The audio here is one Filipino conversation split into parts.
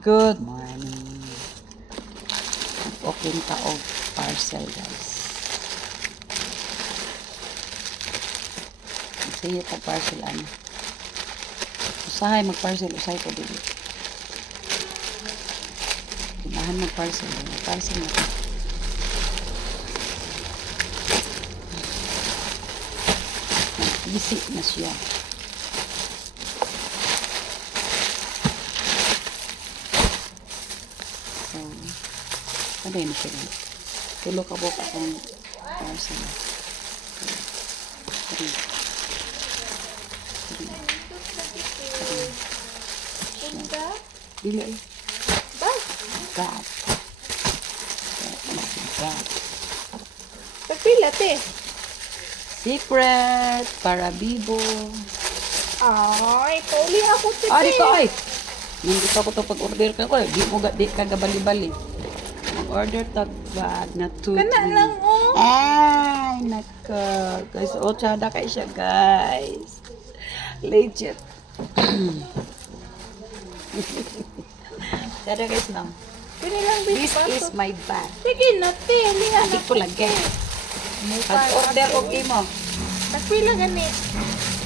Good morning. Open ka of parcel, guys. Sige pa parcel ano. Usahay mag-parcel, usahay ko din. Ginahan mag-parcel, mag-parcel na ko. Busy na siya. So, ano yun siya? Tulo ka buka akong parcel. Dili ay. God. God. Pagpila, te. Secret para Bibo. Ay, pauli ako, te. Di ko ay. Hindi pa ko to pag-order ka ko. Di ka gabali-bali. Mag-order tag bag na 2. Kana lang, oh. Ay, naka. Guys, tsada kay siya, guys. Legit. Tsada guys, no? Pili lang, This bitch. is my bag. Sige na, te. Liha Hindi na ko lagi. Pag-order ko mo. Pagpila, gani.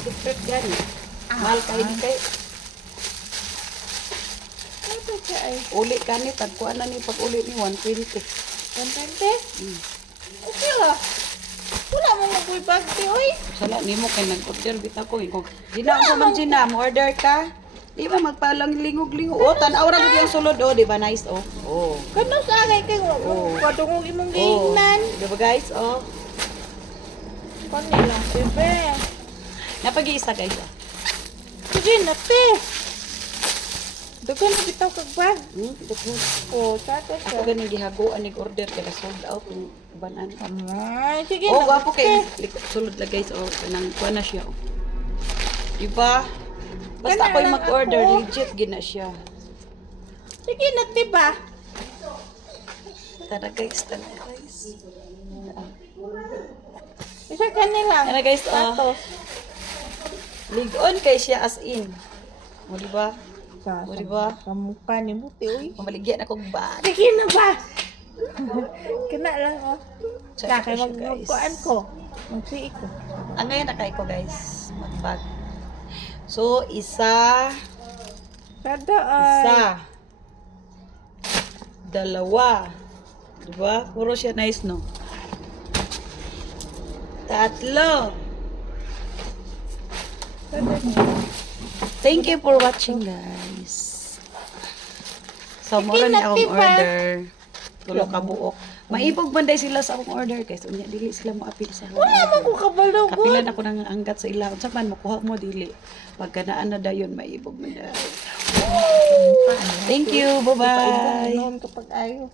Secret gani. Mahal kayo di kayo. Ano to siya ay? Uli ka ni, tagkuan na ni pag-uli ni 120. 120? Okay lah. Wala mo mag-bag, te, oy. Sala, ni mo kay nag-order bita ko. Gina ko man sina, mo order ka. Di ba magpalang lingog-lingog. Tanaw ra gud yung sulod. Di ba nice? Kano sa agay kay Oh. kadungog imong giingnan. Di ba guys? Kani lang, bebe. Napag-iisa guys. Sige na, te. Dagan na bitaw kag bag. Dako. Chato siya. Ako ganang gihaguan nig order kaya sold out yung banan. Ay, sige na. Gwapo kay sulod la guys. Kanang kuan na siya. Di ba? Basta Kana ako'y lang mag-order, ako. legit gina siya. Sige na, te ba? Tara guys, tara guys. Isa kanila. Tara guys, Satos. ligon kay siya as in. O di ba? Sa O di ba? mukha ni Buti, uy. Mamaligyan akong bag. Sige na ba? Kana lang, oh. Check Kaya ko siya, guys. magkuan ko. Magsiik ko. Ang ngayon na ko guys, mag-bag. So, isa, Sada ay. dalawa. Diba? Puro siya nice, no? Tatlo. Sada niya. Thank you for watching, guys. So, mura na akong order. Tulo ka buok. Maibog banday sila sa akong order, guys. Unya, dili sila mo apil sa akong Wala man ko kabalo ko. Kapilan ako nang anggat sa ilang. Sa man, makuha mo dili. Pagkanaan na dayon, maibog man dayon. Thank you. Bye-bye. Noon kapag ayaw.